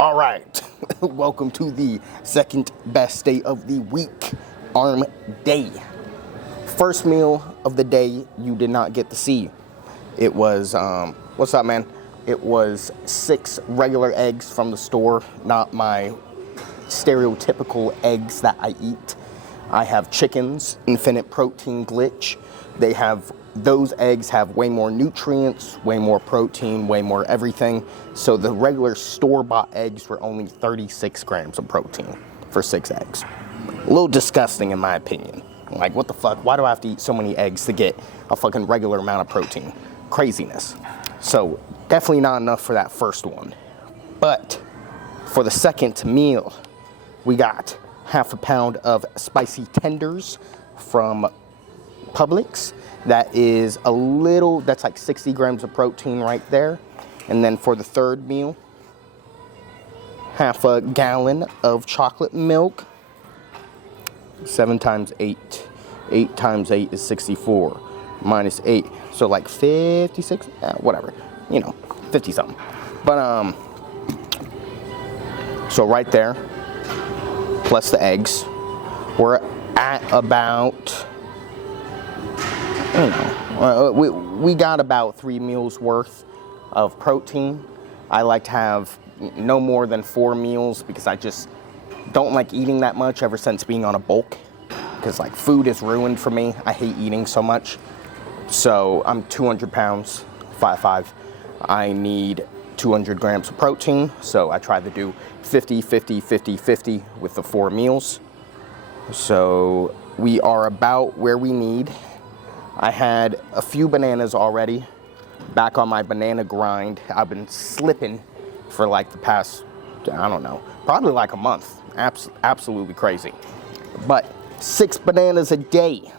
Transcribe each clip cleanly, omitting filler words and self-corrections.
All right, welcome to the second best day of the week, arm day. First meal of the day you did not get to see. It was, what's up, man? It was 6 regular eggs from the store, not my stereotypical eggs that I eat. I have chickens, infinite protein glitch. Those eggs have way more nutrients, way more protein, way more everything. So the regular store-bought eggs were only 36 grams of protein for 6 eggs. A little disgusting in my opinion. Like, what the fuck? Why do I have to eat so many eggs to get a fucking regular amount of protein? Craziness. So definitely not enough for that first one. But for the second meal, we got half a pound of spicy tenders from Publix. That's like 60 grams of protein right there. And then for the third meal, half a gallon of chocolate milk. 7 times 8. 8 times 8 is 64. Minus 8. So like 56? Whatever. 50 something. But, so right there, plus the eggs, we're at about, we got about 3 meals worth of protein. I like to have no more than 4 meals because I just don't like eating that much ever since being on a bulk. Because like food is ruined for me. I hate eating so much. So I'm 200 pounds, 5'5". I need 200 grams of protein. So I try to do 50, 50, 50, 50 with the 4 meals. So we are about where we need. I had a few bananas already. Back on my banana grind. I've been slipping for like the past, I don't know, probably like a month. Absolutely crazy. But 6 bananas a day.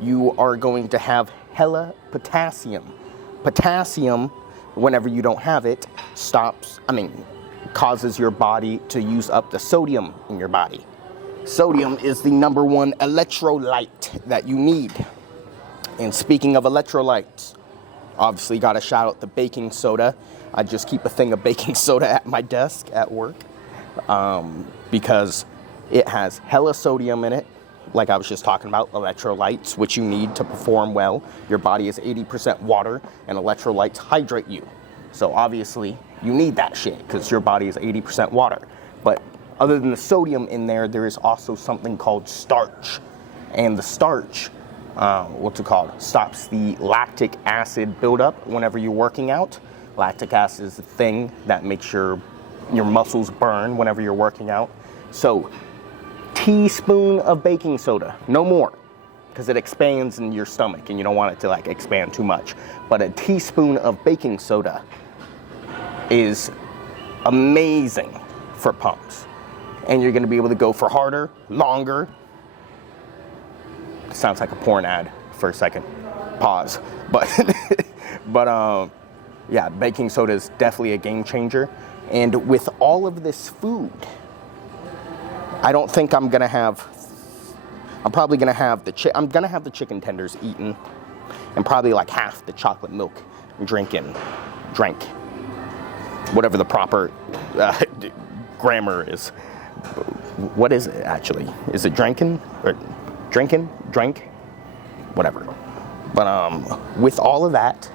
You are going to have hella potassium. Potassium, whenever you don't have it, causes your body to use up the sodium in your body. Sodium is the #1 electrolyte that you need. And speaking of electrolytes, obviously got to shout out the baking soda. I just keep a thing of baking soda at my desk at work because it has hella sodium in it. Like I was just talking about, electrolytes, which you need to perform well. Your body is 80% water, and electrolytes hydrate you. So obviously, you need that shit because your body is 80% water. But other than the sodium in there, there is also something called starch. And the starch, stops the lactic acid buildup whenever you're working out. Lactic acid is the thing that makes your muscles burn whenever you're working out. So, teaspoon of baking soda, no more, because it expands in your stomach and you don't want it to like expand too much. But a teaspoon of baking soda is amazing for pumps. And you're gonna be able to go for harder, longer. Sounds like a porn ad for a second. Pause. But yeah, baking soda is definitely a game changer. And with all of this food, I don't think I'm probably gonna have the chicken tenders eaten, and probably like half the chocolate milk drank. Whatever the proper grammar is. What is it actually? Is it drinking or drinking? Drink? Whatever. But with all of that,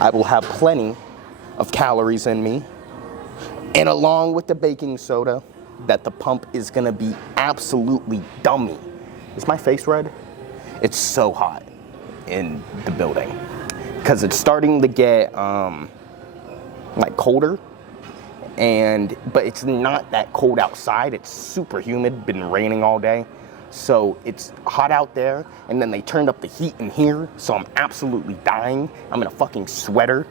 I will have plenty of calories in me, and along with the baking soda, that the pump is gonna be absolutely dummy. Is my face red? It's so hot in the building because it's starting to get like colder, but it's not that cold outside. It's super humid, been raining all day. So it's hot out there, and then they turned up the heat in here, so I'm absolutely dying. I'm in a fucking sweater.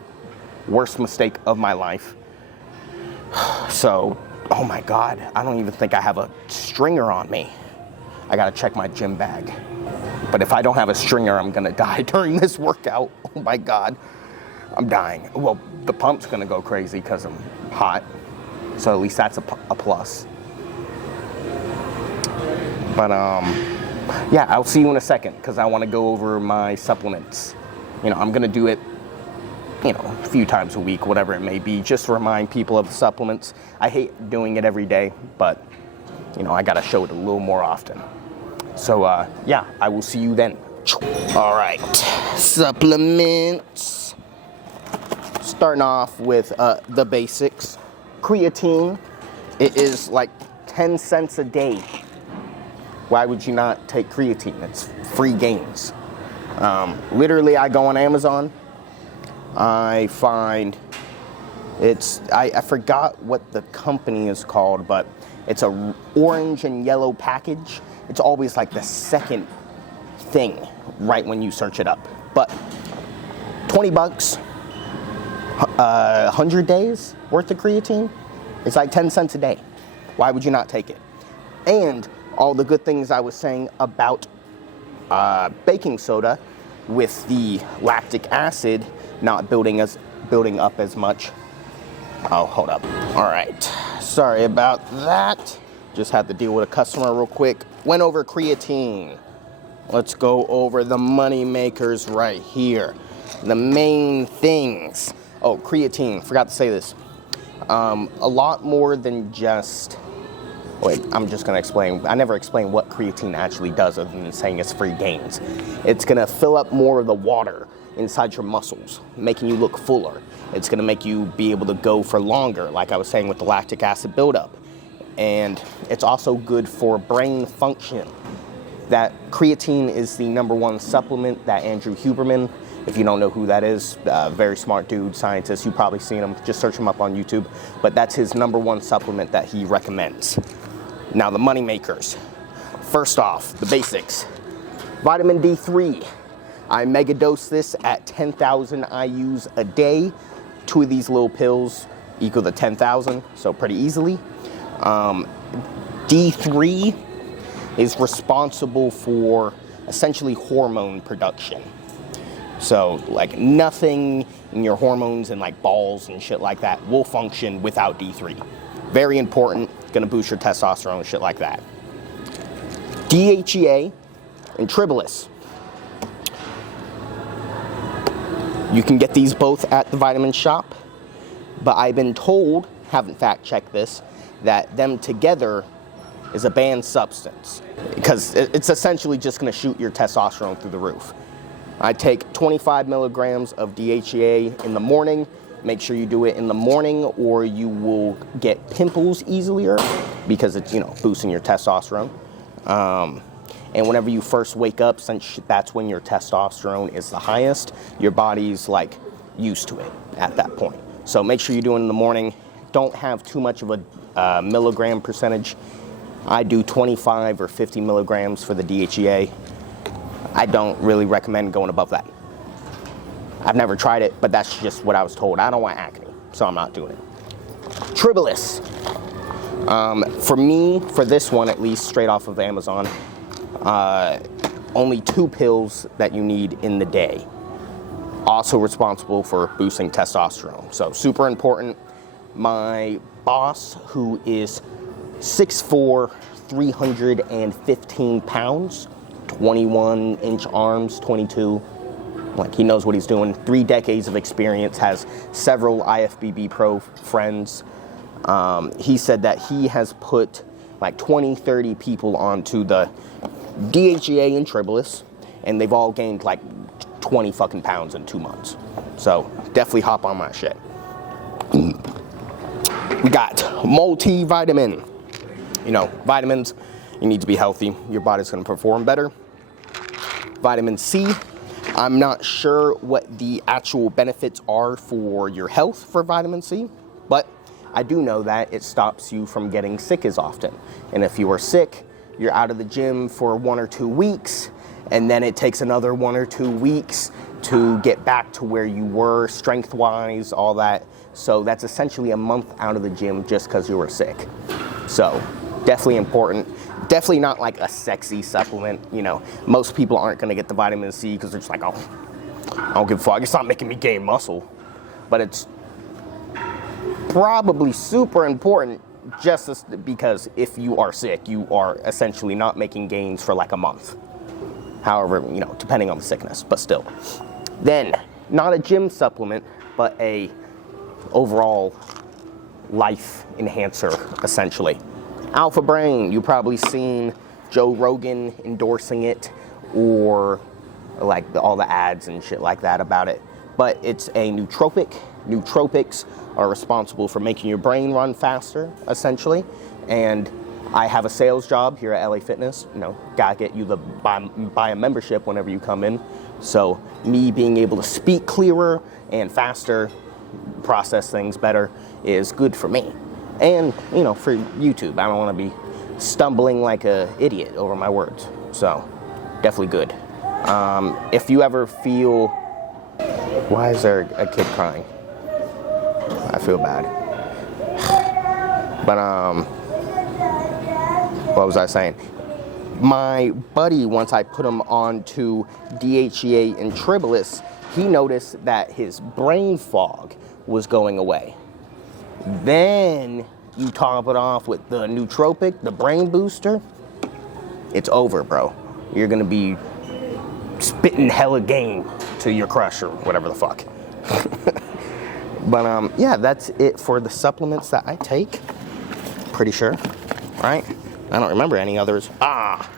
Worst mistake of my life. So, oh my God, I don't even think I have a stringer on me. I gotta check my gym bag. But if I don't have a stringer, I'm gonna die during this workout. Oh my God, I'm dying. Well, the pump's gonna go crazy because I'm hot. So at least that's a plus. But yeah, I'll see you in a second because I want to go over my supplements. I'm gonna do it you know, a few times a week, whatever it may be, just to remind people of the supplements. I hate doing it every day, but, you know, I gotta show it a little more often. So, yeah, I will see you then. All right, supplements. Starting off with the basics. Creatine, it is like 10 cents a day. Why would you not take creatine? It's free gains. Literally, I go on Amazon. I find I forgot what the company is called, but it's a orange and yellow package. It's always like the second thing right when you search it up. But 20 bucks, 100 days worth of creatine. It's like 10 cents a day. Why would you not take it? And all the good things I was saying about baking soda with the lactic acid not building up as much. Oh, hold up. All right. Sorry about that. Just had to deal with a customer real quick. Went over creatine. Let's go over the money makers right here. The main things. Oh, creatine. Forgot to say this. A lot more than just... Wait, I'm just going to explain. I never explained what creatine actually does other than saying it's free gains. It's going to fill up more of the water inside your muscles, making you look fuller. It's going to make you be able to go for longer, like I was saying with the lactic acid buildup. And it's also good for brain function. That creatine is the #1 supplement that Andrew Huberman, if you don't know who that is, very smart dude, scientist, you've probably seen him, just search him up on YouTube. But that's his #1 supplement that he recommends. Now the money makers. First off, the basics. Vitamin D3. I mega dose this at 10,000 IUs a day. 2 of these little pills equal to 10,000, so pretty easily. D3 is responsible for essentially hormone production. So like nothing in your hormones and like balls and shit like that will function without D3. Very important, gonna boost your testosterone and shit like that. DHEA and Tribulus. You can get these both at the vitamin shop, but I've been told, haven't fact checked this, that them together is a banned substance because it's essentially just going to shoot your testosterone through the roof. I take 25 milligrams of DHEA in the morning. Make sure you do it in the morning or you will get pimples easier because it's, you know, boosting your testosterone. And whenever you first wake up, since that's when your testosterone is the highest, your body's like used to it at that point. So make sure you do it in the morning. Don't have too much of a milligram percentage. I do 25 or 50 milligrams for the DHEA. I don't really recommend going above that. I've never tried it, but that's just what I was told. I don't want acne, so I'm not doing it. Tribulus. For me, for this one at least, straight off of Amazon, only 2 pills that you need in the day. Also responsible for boosting testosterone. So super important. My boss, who is 6'4", 315 pounds, 21-inch arms, 22. Like, he knows what he's doing. 3 decades of experience, has several IFBB pro friends. He said that he has put like 20, 30 people onto the DHEA and Tribulus, and they've all gained like 20 fucking pounds in 2 months. So definitely hop on my shit. We got multivitamin. You know, vitamins, you need to be healthy. Your body's gonna perform better. Vitamin C. I'm not sure what the actual benefits are for your health for vitamin C, but I do know that it stops you from getting sick as often. And if you are sick, you're out of the gym for 1 or 2 weeks, and then it takes another 1 or 2 weeks to get back to where you were strength-wise, all that. So that's essentially a month out of the gym just because you were sick. So definitely important. Definitely not like a sexy supplement. You know, most people aren't going to get the vitamin C because they're just like, oh, I don't give a fuck. It's not making me gain muscle. But it's probably super important just because if you are sick, you are essentially not making gains for like a month. However, you know, depending on the sickness, but still. Then, not a gym supplement, but a overall life enhancer, essentially. Alpha Brain, you've probably seen Joe Rogan endorsing it, or like all the ads and shit like that about it. But it's a nootropic. Nootropics are responsible for making your brain run faster, essentially. And I have a sales job here at LA Fitness. You know, gotta get you the buy a membership whenever you come in. So me being able to speak clearer and faster, process things better, is good for me. And, you know, for YouTube, I don't want to be stumbling like an idiot over my words. So, definitely good. If you ever feel, why is there a kid crying? I feel bad. But, what was I saying? My buddy, once I put him on to DHEA and Tribulus, he noticed that his brain fog was going away. Then you top it off with the nootropic, the brain booster, it's over, bro. You're gonna be spitting hella game to your crush or whatever the fuck. But yeah, that's it for the supplements that I take. Pretty sure, right? I don't remember any others. Not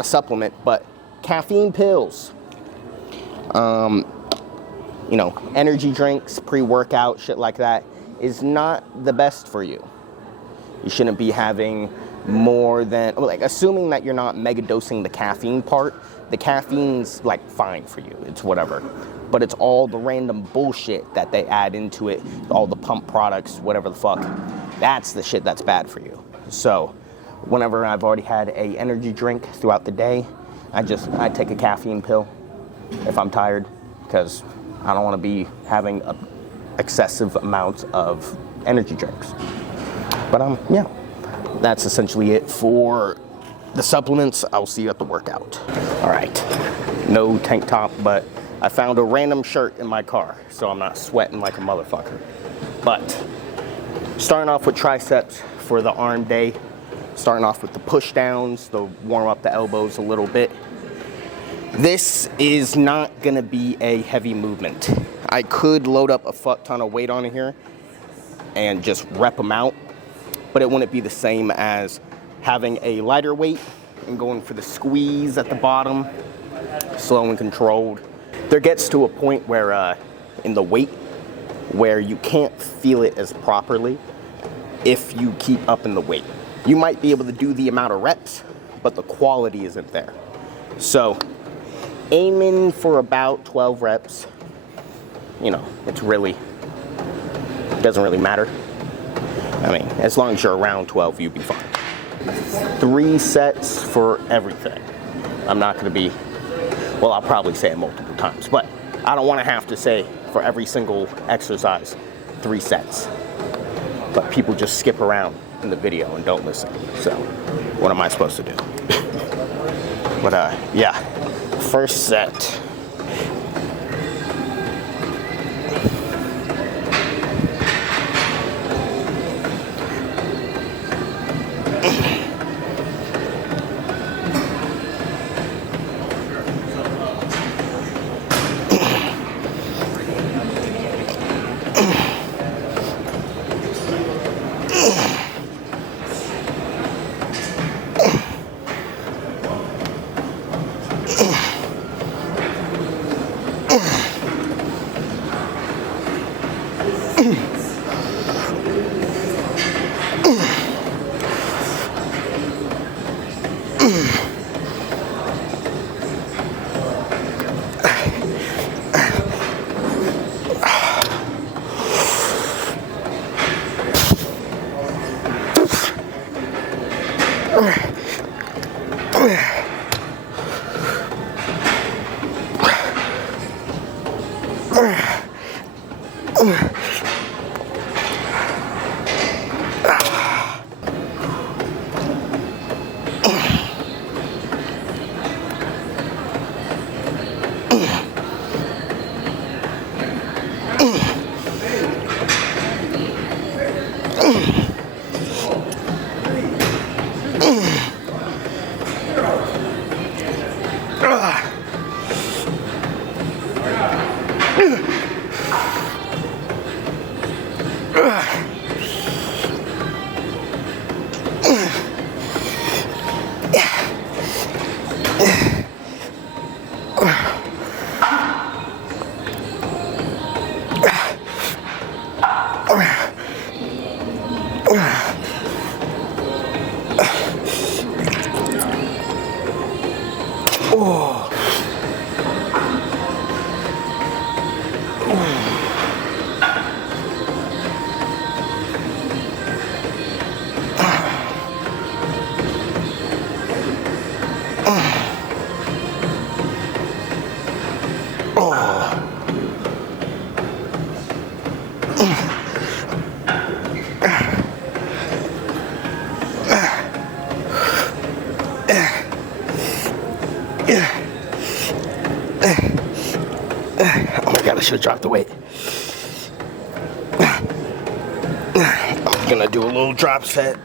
a supplement, but caffeine pills. You know, energy drinks, pre-workout, shit like that is not the best for you. You shouldn't be having more than, like, assuming that you're not mega dosing the caffeine part, the caffeine's like fine for you, it's whatever. But it's all the random bullshit that they add into it, all the pump products, whatever the fuck. That's the shit that's bad for you. So whenever I've already had a energy drink throughout the day, I take a caffeine pill if I'm tired, because I don't want to be having excessive amounts of energy drinks. But yeah, that's essentially it for the supplements. I'll see you at the workout. All right, no tank top, but I found a random shirt in my car, so I'm not sweating like a motherfucker. But starting off with triceps for the arm day, starting off with the push downs to warm up the elbows a little bit. This is not gonna be a heavy movement. I could load up a fuck ton of weight on here and just rep them out, but it wouldn't be the same as having a lighter weight and going for the squeeze at the bottom, slow and controlled. There gets to a point where in the weight where you can't feel it as properly if you keep up in the weight. You might be able to do the amount of reps, but the quality isn't there. So aiming for about 12 reps, you know, it doesn't really matter. I mean, as long as you're around 12, you'll be fine. 3 sets for everything. I'm not gonna be, well, I'll probably say it multiple times, but I don't wanna have to say for every single exercise, 3 sets. But people just skip around in the video and don't listen. So what am I supposed to do? But yeah, first set. Oh my god, I should have dropped the weight. I'm gonna do a little drop set.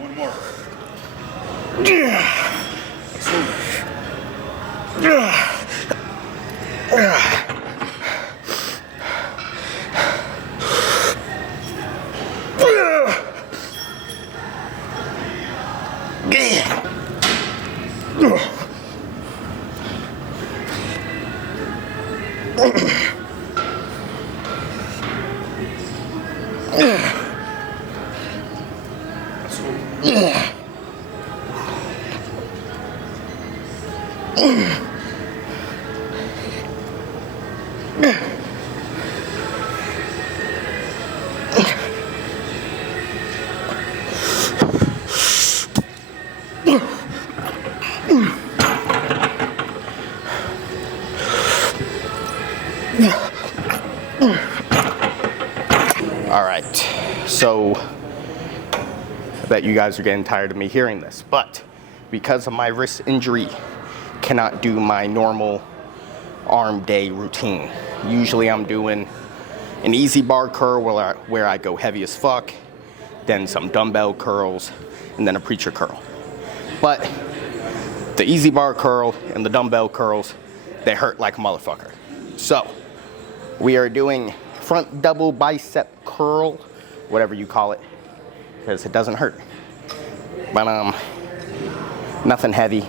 One more. All right, so I bet you guys are getting tired of me hearing this, but because of my wrist injury, cannot do my normal arm day routine. Usually I'm doing an easy bar curl where I go heavy as fuck, then some dumbbell curls, and then a preacher curl. But the easy bar curl and the dumbbell curls, they hurt like a motherfucker. So we are doing front double bicep curl, whatever you call it, because it doesn't hurt. But nothing heavy,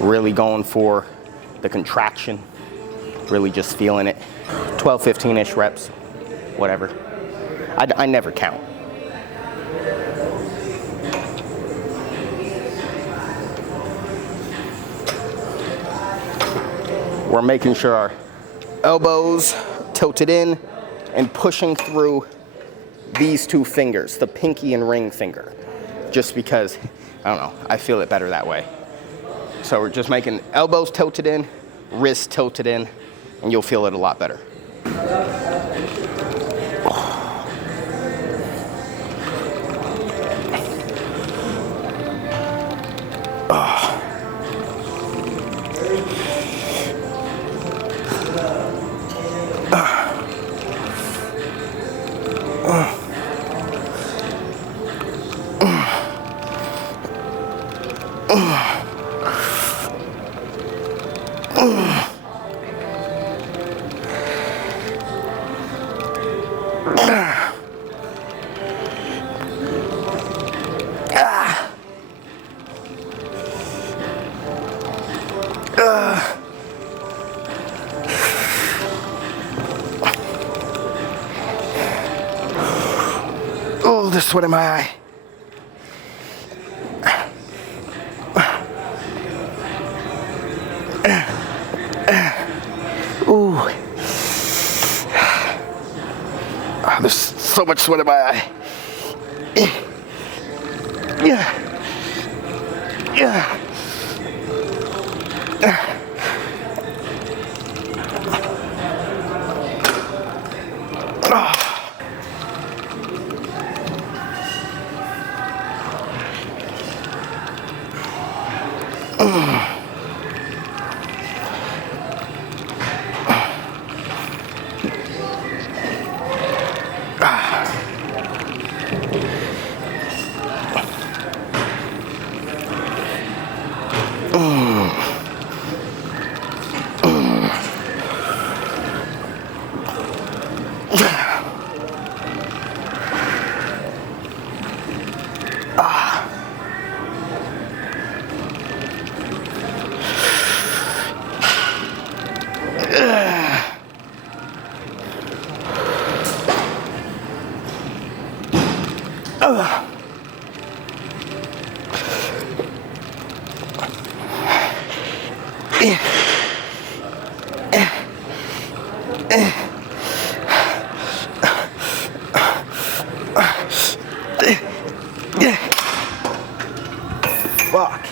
really going for the contraction, really just feeling it. 12, 15-ish reps, whatever. I never count. We're making sure our elbows tilted in and pushing through these two fingers, the pinky and ring finger, just because, I don't know, I feel it better that way. So we're just making elbows tilted in, wrists tilted in, and you'll feel it a lot better. Oh, the sweat in my eye. Ooh. Oh, there's so much sweat in my eye. Yeah. Yeah. Fuck.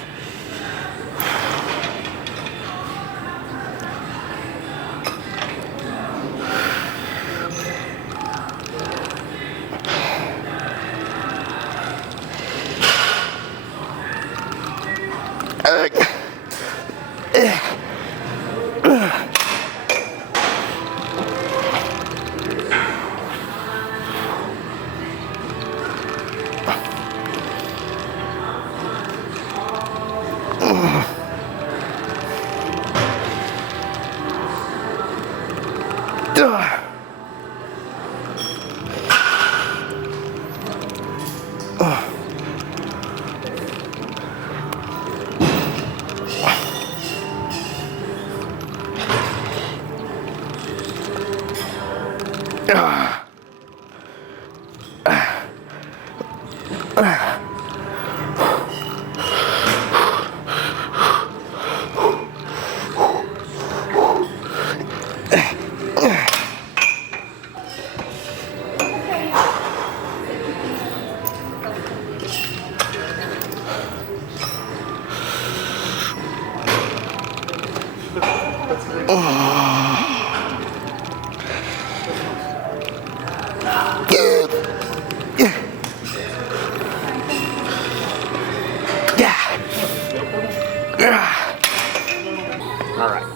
Alright,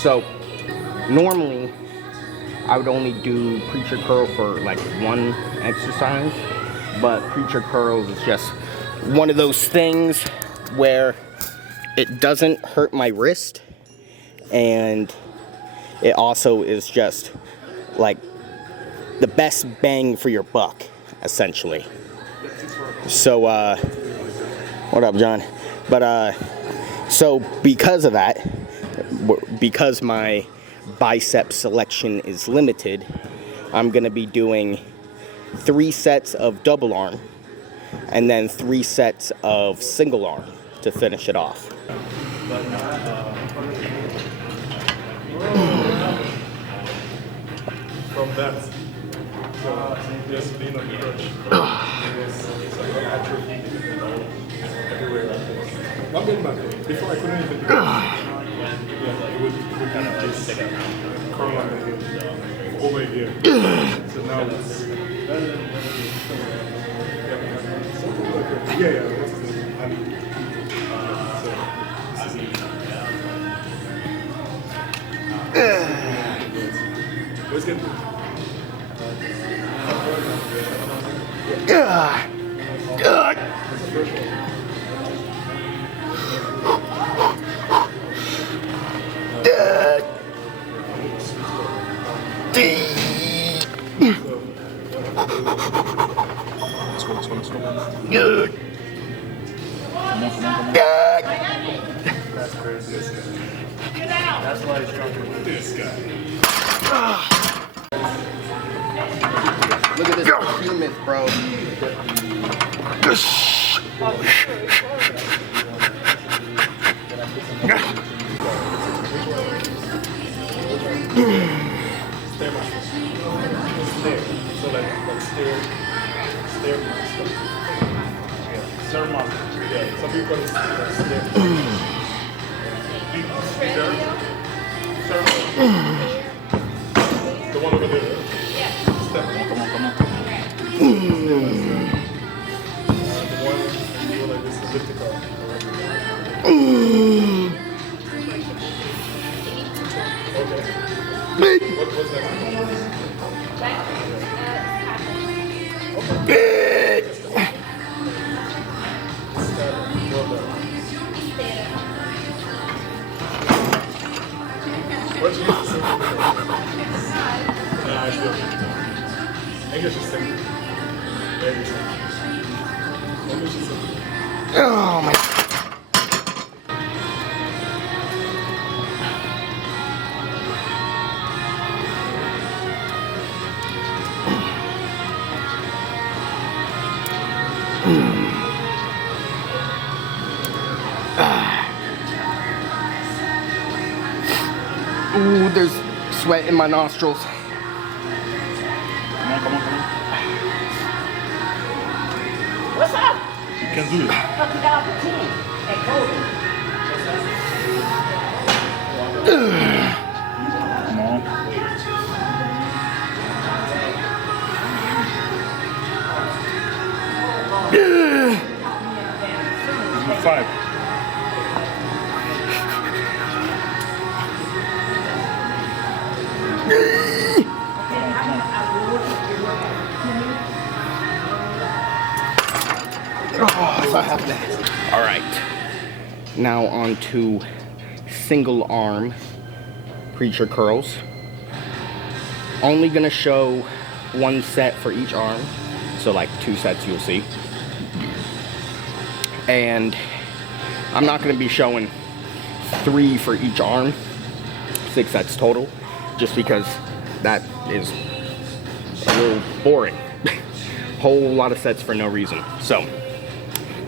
so normally I would only do preacher curl for like one exercise, but preacher curls is just one of those things where it doesn't hurt my wrist, and it also is just like the best bang for your buck, essentially. So, what up, John? But, so because of that, because my bicep selection is limited, I'm gonna be doing 3 sets of double arm and then 3 sets of single arm to finish it off. From that, just lean on the crutch. Atrophy everywhere. Not been bad. Before I couldn't even do it. Yeah, it would kind of just curl on the head over here. So now it's yeah. What's his name? So this is let's get Good. that's crazy. That's why he's stronger than this guy. Look at this behemoth, bro. So like stair master. Yeah, stair master. Yeah, some people call it stair. Stair. The one over there. Yeah. Step. Come on. The one you go like this is elliptical. Okay. What's that? What you use? Nah, I feel English is simple. Very simple. English is simple. Oh my. Ooh, there's sweat in my nostrils. Come on. What's up? You can do it. $50 for 10 at Golden. Come on. 5. Oh, it's not happening. All right. Now on to single arm preacher curls. Only gonna show one set for each arm. So like 2 sets you'll see. And I'm not gonna be showing 3 for each arm. 6 sets total. Just because that is a little boring. Whole lot of sets for no reason. So,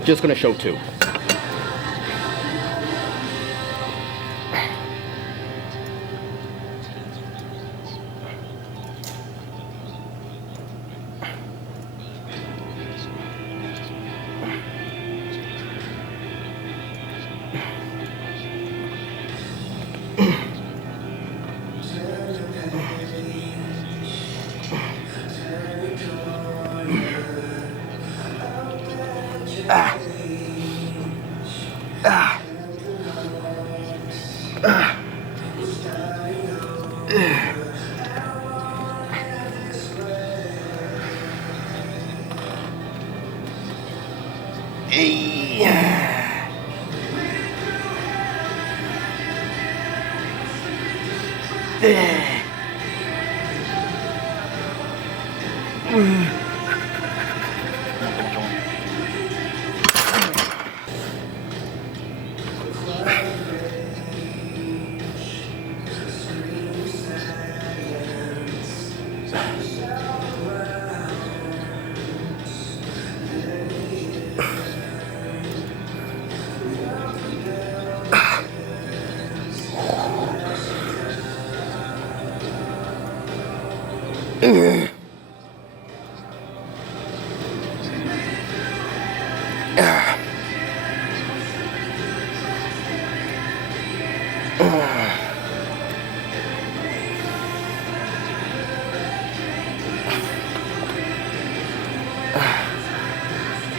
just gonna show 2.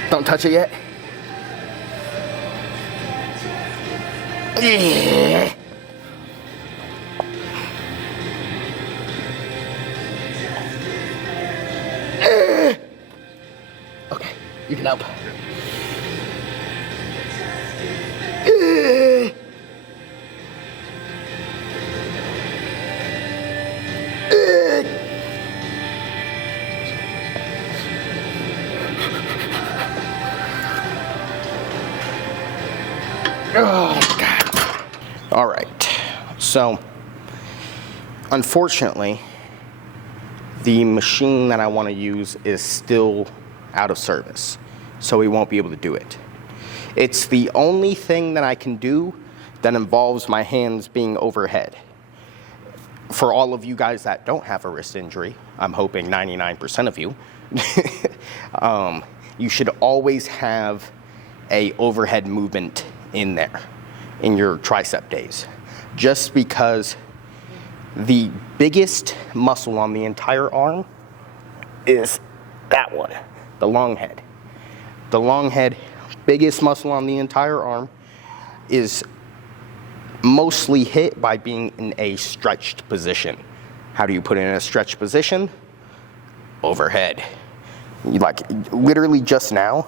Don't touch it yet. Yeah. Okay, you can help. Oh, God. All right. So, unfortunately, the machine that I want to use is still out of service, so we won't be able to do it. It's the only thing that I can do that involves my hands being overhead. For all of you guys that don't have a wrist injury, I'm hoping 99% of you, you should always have a overhead movement in there, in your tricep days. Just because the biggest muscle on the entire arm is that one, the long head. The long head, biggest muscle on the entire arm, is mostly hit by being in a stretched position. How do you put it in a stretched position? Overhead. Like literally just now,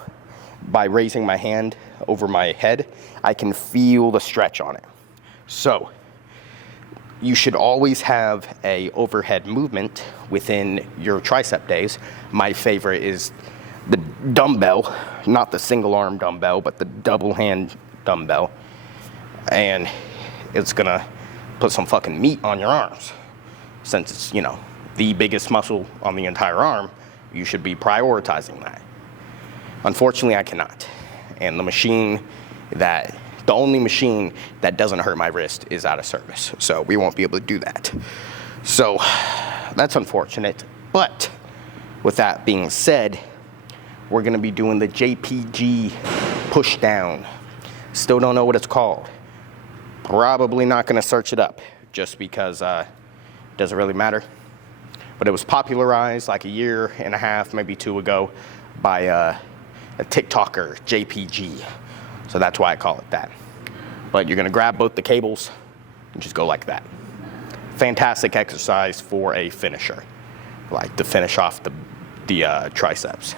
by raising my hand over my head, I can feel the stretch on it. So you should always have a overhead movement within your tricep days. My favorite is the dumbbell, not the single arm dumbbell, but the double hand dumbbell. And it's gonna put some fucking meat on your arms. Since it's, you know, the biggest muscle on the entire arm, you should be prioritizing that. Unfortunately, I cannot. And the only machine that doesn't hurt my wrist is out of service. So we won't be able to do that. So that's unfortunate. But with that being said, we're gonna be doing the JPG push down. Still don't know what it's called. Probably not gonna search it up just because it doesn't really matter. But it was popularized like a year and a half, maybe 2 ago by a TikToker, JPG. So that's why I call it that. But you're gonna grab both the cables and just go like that. Fantastic exercise for a finisher, like to finish off the triceps.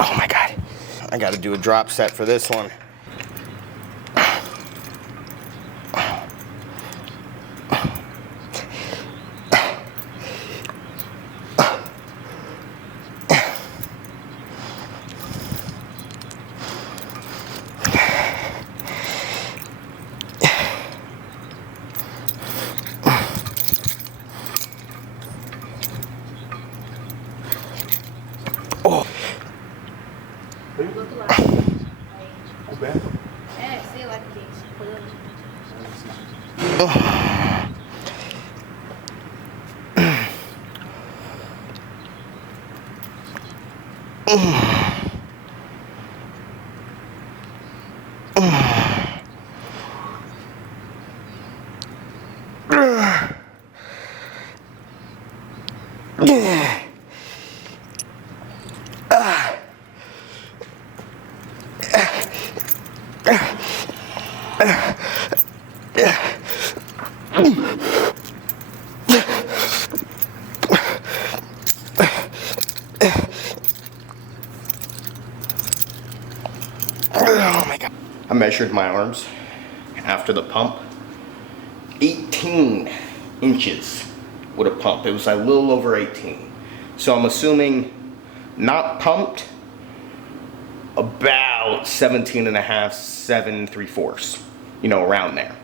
Oh my God. I gotta do a drop set for this one. É, sei lá que é isso. Oh my God. I measured my arms after the pump. 18 inches with a pump. It was a little over 18. So I'm assuming not pumped, about 17 and a half, 7 3/4, you know, around there.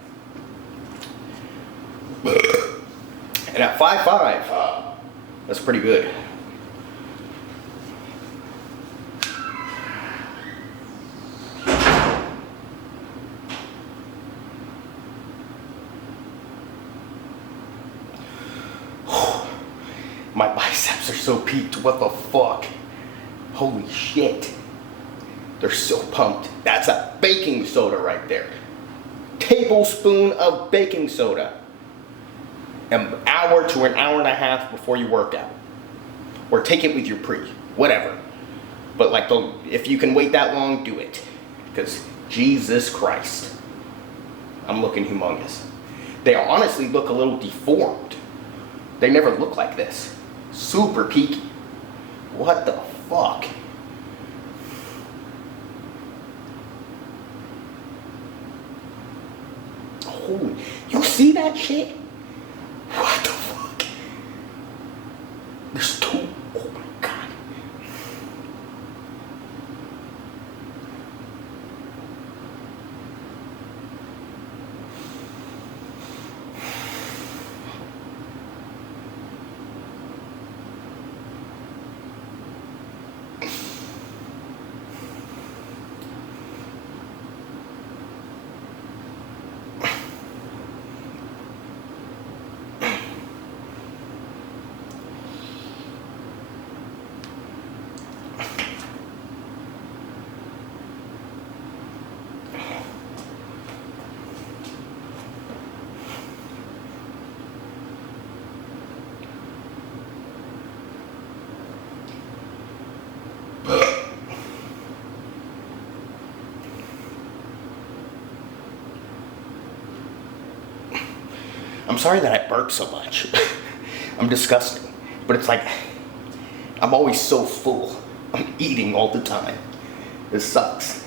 And at 5'5", that's pretty good. My biceps are so peaked, what the fuck? Holy shit. They're so pumped. That's a baking soda right there. Tablespoon of baking soda. An hour to an hour and a half before you work out. Or take it with your pre, whatever. But like, if you can wait that long, do it. Because Jesus Christ, I'm looking humongous. They honestly look a little deformed. They never look like this. Super peaky. What the fuck? Holy, you see that shit? What the fuck? There's two, oh my God. I'm sorry that I burp so much. I'm disgusting. But it's like, I'm always so full. I'm eating all the time. It sucks.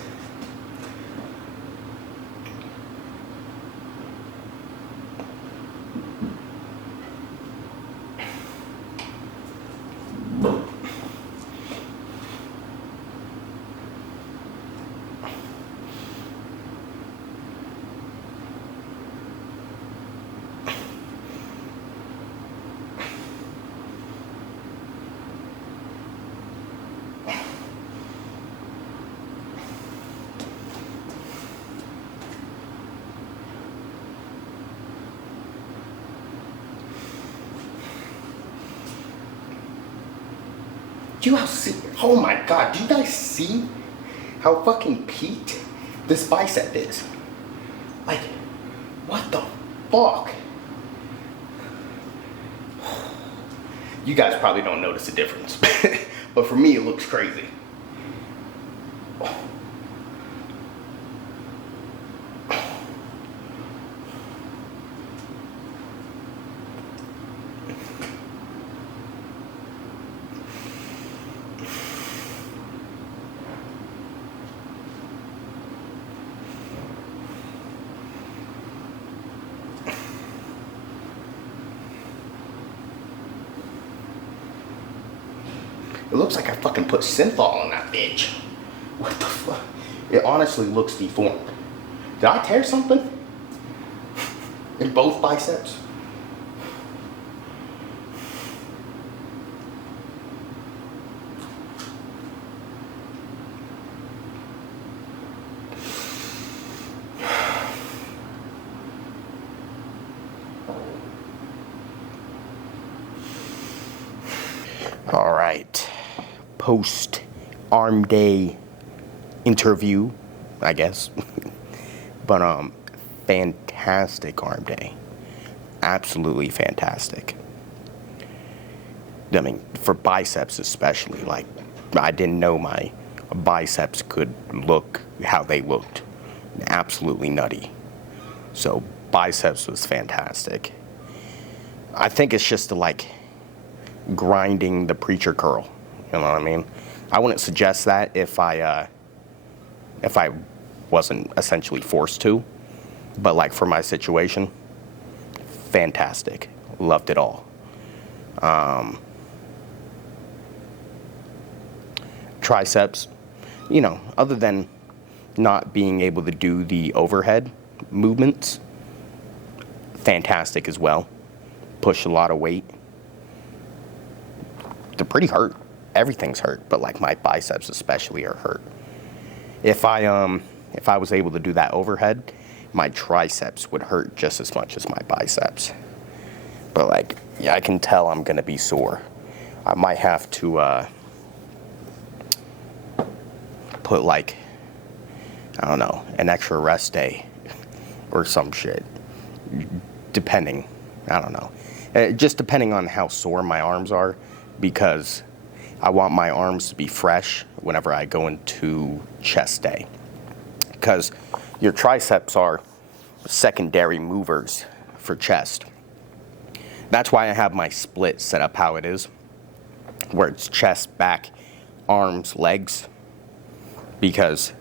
Do you see? Oh my God, do you guys see how fucking peaked this bicep is? Like, what the fuck? You guys probably don't notice a difference, but for me it looks crazy. It looks like I fucking put synthol on that bitch. What the fuck? It honestly looks deformed. Did I tear something? In both biceps? All right. Post arm day interview, I guess. But fantastic arm day. Absolutely fantastic. I mean, for biceps especially, like, I didn't know my biceps could look how they looked. Absolutely nutty. So biceps was fantastic. I think it's just like grinding the preacher curl. You know what I mean? I wouldn't suggest that if I wasn't essentially forced to. But like for my situation, fantastic. Loved it all. triceps, you know, other than not being able to do the overhead movements, fantastic as well. Push a lot of weight. They're pretty hurt. Everything's hurt, but like my biceps especially are hurt. If I was able to do that overhead, my triceps would hurt just as much as my biceps. But like, yeah, I can tell I'm gonna be sore. I might have to put like, I don't know, an extra rest day or some shit. Depending, I don't know. Just depending on how sore my arms are, because I want my arms to be fresh whenever I go into chest day. Because your triceps are secondary movers for chest. That's why I have my split set up how it is, where it's chest, back, arms, legs, because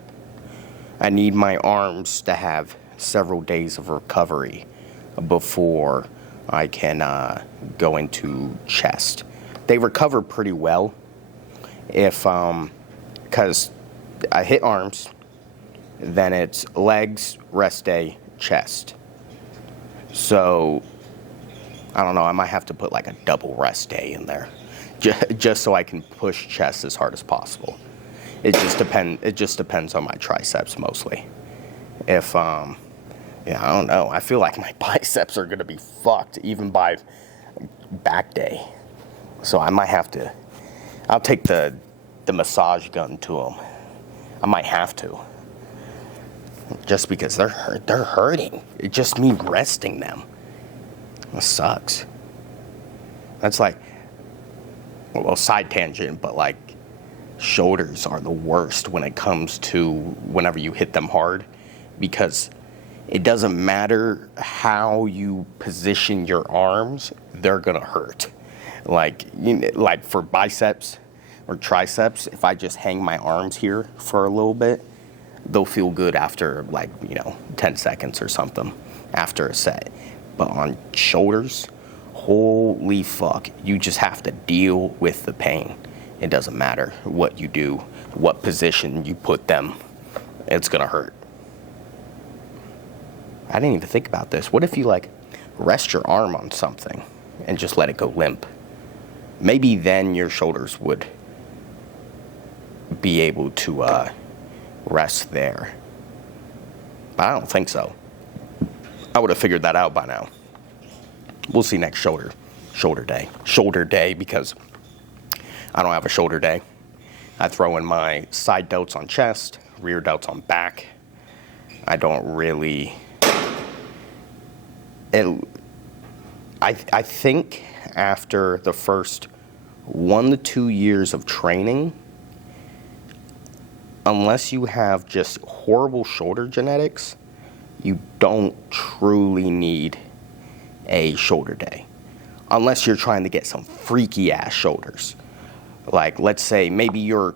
I need my arms to have several days of recovery before I can go into chest. They recover pretty well if, because I hit arms, then it's legs, rest day, chest. So, I don't know, I might have to put like a double rest day in there, just so I can push chest as hard as possible. It just depends on my triceps mostly. If, yeah, I don't know, I feel like my biceps are gonna be fucked even by back day. So I might have to, I'll take the massage gun to them. I might have to. Just because they're hurting. It just me resting them. That sucks. That's like, well, side tangent, but like, shoulders are the worst when it comes to whenever you hit them hard, because it doesn't matter how you position your arms, they're gonna hurt. Like, like for biceps or triceps, if I just hang my arms here for a little bit, they'll feel good after like, 10 seconds or something after a set. But on shoulders, holy fuck, you just have to deal with the pain. It doesn't matter what you do, what position you put them, it's gonna hurt. I didn't even think about this. What if you like rest your arm on something and just let it go limp? Maybe then your shoulders would be able to rest there. But I don't think so. I would have figured that out by now. We'll see next shoulder day. Shoulder day, because I don't have a shoulder day. I throw in my side delts on chest, rear delts on back. I don't really... I think after the first 1 to 2 years of training, unless you have just horrible shoulder genetics, you don't truly need a shoulder day. Unless you're trying to get some freaky ass shoulders. Like, let's say maybe you're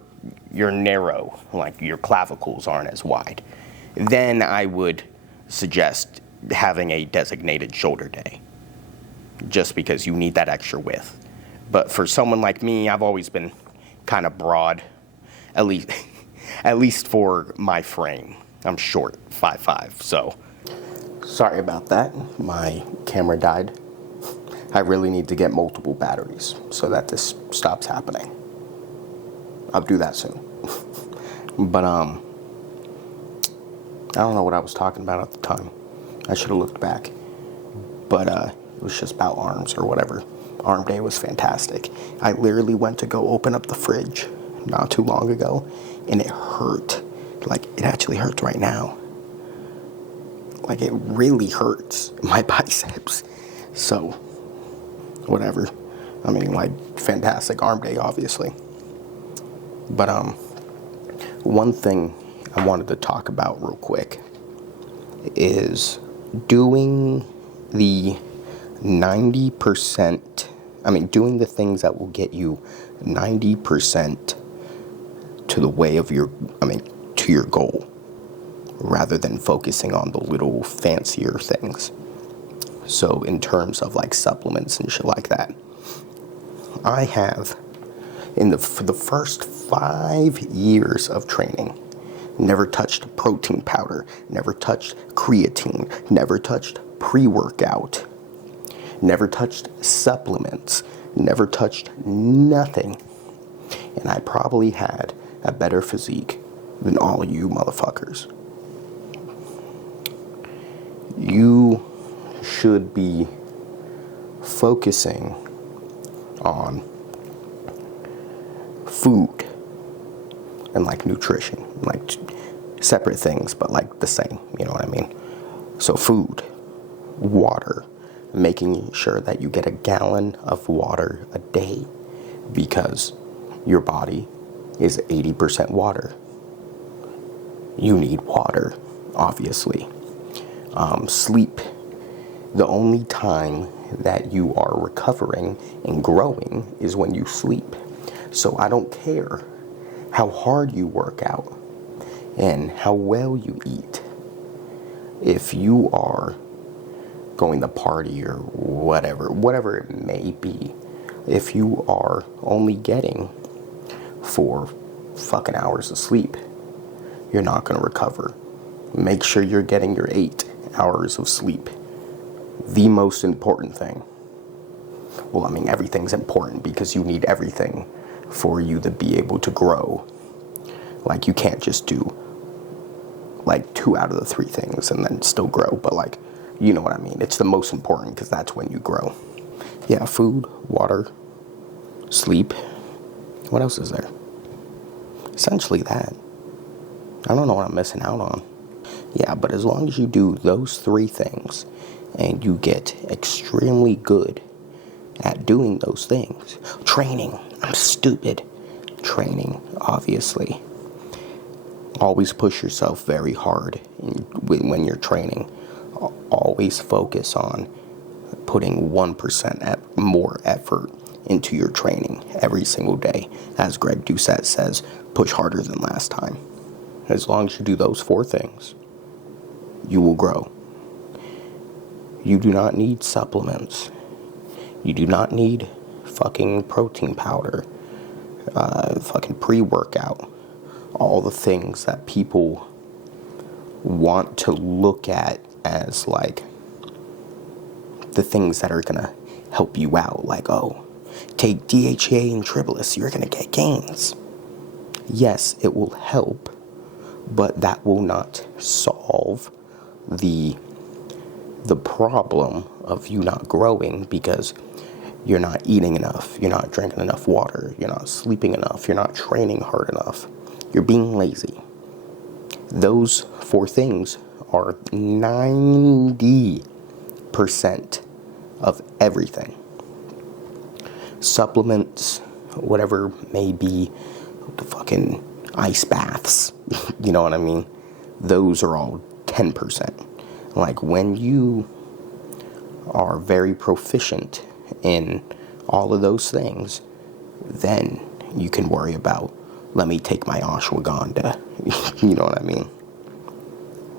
narrow, like your clavicles aren't as wide. Then I would suggest having a designated shoulder day, just because you need that extra width. But for someone like me, I've always been kind of broad, at least for my frame. I'm short, 5'5", so. Sorry about that, my camera died. I really need to get multiple batteries so that this stops happening. I'll do that soon. But I don't know what I was talking about at the time. I should have looked back. But it was just about arms or whatever. Arm day was fantastic. I literally went to go open up the fridge not too long ago, and it hurt. Like, it actually hurts right now. Like, it really hurts my biceps. So, whatever. I mean, like, fantastic arm day, obviously. But one thing I wanted to talk about real quick is doing the 90%, doing the things that will get you 90% to the way of to your goal, rather than focusing on the little fancier things. So in terms of like supplements and shit like that, I have, for the first 5 years of training. Never touched protein powder, never touched creatine, never touched pre-workout, never touched supplements, never touched nothing. And I probably had a better physique than all of you motherfuckers. You should be focusing on food and like nutrition, like separate things, but like the same, you know what I mean? So food, water, making sure that you get a gallon of water a day because your body is 80% water. You need water, obviously. Sleep. The only time that you are recovering and growing is when you sleep. So I don't care how hard you work out and how well you eat. If you are going to party or whatever it may be, if you are only getting 4 fucking hours of sleep, you're not going to recover. Make sure you're getting your 8 hours of sleep. The most important thing. Well, I mean, everything's important because you need everything for you to be able to grow. Like, you can't just do like 2 out of the 3 things and then still grow, but like, you know what I mean? It's the most important because that's when you grow. Yeah, food, water, sleep. What else is there? Essentially that. I don't know what I'm missing out on. Yeah, but as long as you do those 3 things and you get extremely good at doing those things. Training. I'm stupid. Training, obviously. Always push yourself very hard when you're training. Always focus on putting 1% more effort into your training every single day. As Greg Doucette says, push harder than last time. As long as you do those 4 things, you will grow. You do not need supplements. You do not need fucking protein powder, fucking pre-workout. All the things that people want to look at as like the things that are gonna help you out. Like, oh, take DHEA and Tribulus, you're gonna get gains. Yes, it will help, but that will not solve the problem of you not growing because you're not eating enough, you're not drinking enough water, you're not sleeping enough, you're not training hard enough, you're being lazy. Those 4 things are 90% of everything. Supplements, whatever may be, the fucking ice baths, you know what I mean? Those are all 10%. Like, when you are very proficient in all of those things, then you can worry about, let me take my ashwagandha, you know what I mean?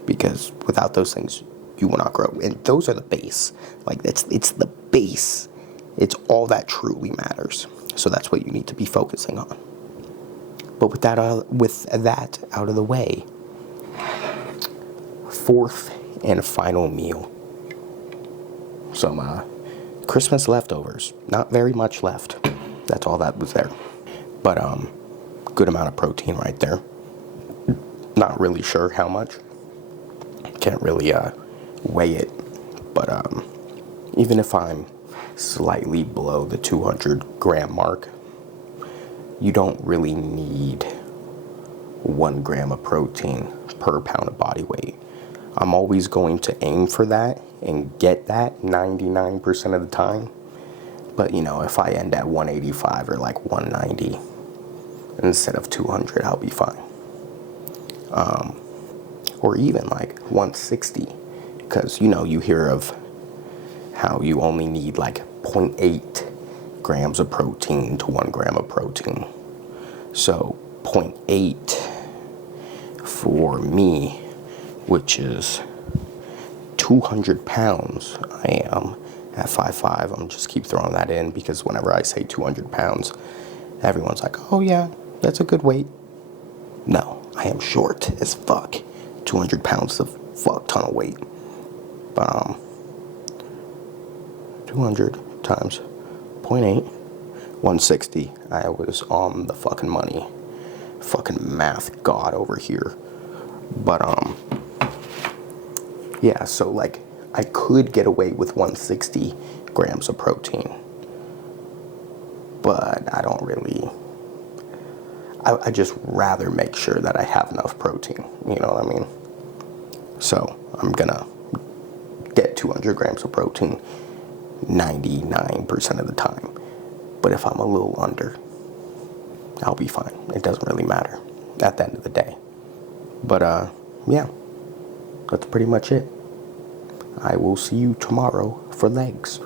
Because without those things, you will not grow. And those are the base. Like, it's the base. It's all that truly matters. So that's what you need to be focusing on. But with that out of the way, 4th and final meal. Some Christmas leftovers. Not very much left. That's all that was there. But good amount of protein right there. Not really sure how much. Can't really weigh it. But even if I'm slightly below the 200 gram mark, you don't really need 1 gram of protein per pound of body weight. I'm always going to aim for that and get that 99% of the time. But, you know, if I end at 185 or like 190 instead of 200, I'll be fine. Or even like 160, because, you know, you hear of how you only need like 0.8 grams of protein to 1 gram of protein. So 0.8 for me, which is 200 pounds. I am at 5'5". I'm just keep throwing that in because whenever I say 200 pounds, everyone's like, oh yeah, That's a good weight. No, I am short as fuck. 200 pounds of fuck ton of weight. But 200 times 0.8, 160. I was on the fucking money. Fucking math god over here. But yeah, so like I could get away with 160 grams of protein. But I don't really, I just rather make sure that I have enough protein, you know what I mean? So I'm gonna get 200 grams of protein 99% of the time. But if I'm a little under, I'll be fine. It doesn't really matter at the end of the day. But yeah, that's pretty much it. I will see you tomorrow for legs.